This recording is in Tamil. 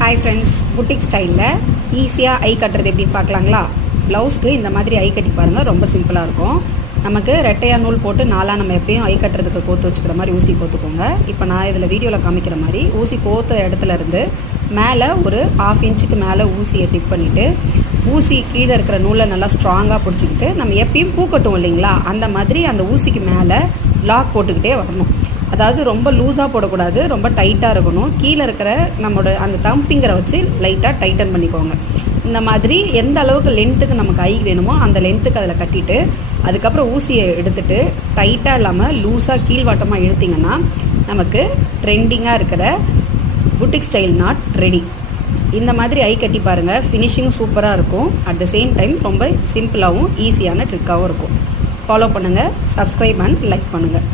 ஹாய் ஃப்ரெண்ட்ஸ், புட்டிக் ஸ்டைலில் ஈஸியாக ஐ கட்டுறது எப்படின்னு பார்க்கலாங்களா? ப்ளவுஸ்க்கு இந்த மாதிரி ஐ கட்டி பாருங்கள், ரொம்ப சிம்பிளாக இருக்கும். நமக்கு ரெட்டையாக நூல் போட்டு நம்ம எப்பயும் ஐ கட்டுறதுக்கு கோத்து வச்சுக்கிற மாதிரி ஊசி கோத்துக்கோங்க. இப்போ நான் இதில் வீடியோவில் காமிக்கிற மாதிரி ஊசி கோத்த இடத்துல இருந்து மேலே ஒரு 1/2 இன்ச்சுக்கு மேலே ஊசியை டிப் பண்ணிவிட்டு ஊசி கீழே இருக்கிற நூலை நல்லா ஸ்ட்ராங்காக பிடிச்சிக்கிட்டு நம்ம எப்பயும் பூ கட்டும் இல்லைங்களா, அந்த மாதிரி அந்த ஊசிக்கு மேலே லாக் போட்டுக்கிட்டே வரணும். அதாவது ரொம்ப லூஸாக போடக்கூடாது, ரொம்ப டைட்டாக இருக்கணும். கீழே இருக்கிற நம்மளோட அந்த தம் ஃபிங்கரை வச்சு லைட்டாக டைட்டன் பண்ணிக்கோங்க. இந்த மாதிரி எந்த அளவுக்கு லென்த்துக்கு நமக்கு ஐ வேணுமோ அந்த லென்த்துக்கு அதில் கட்டிட்டு அதுக்கப்புறம் ஊசியை எடுத்துகிட்டு டைட்டாக இல்லாமல் லூஸாக கீழ்வாட்டமாக இழுத்திங்கன்னா நமக்கு ட்ரெண்டிங்காக இருக்கிற புட்டிக் ஸ்டைல் நாட் ரெடி. இந்த மாதிரி ஐ கட்டி பாருங்கள், ஃபினிஷிங்கும் சூப்பராக இருக்கும். அட் த சேம் டைம் ரொம்ப சிம்பிளாகவும் ஈஸியான ட்ரிக்காகவும் இருக்கும். ஃபாலோ பண்ணுங்கள், சப்ஸ்கிரைப் அண்ட் லைக் பண்ணுங்கள்.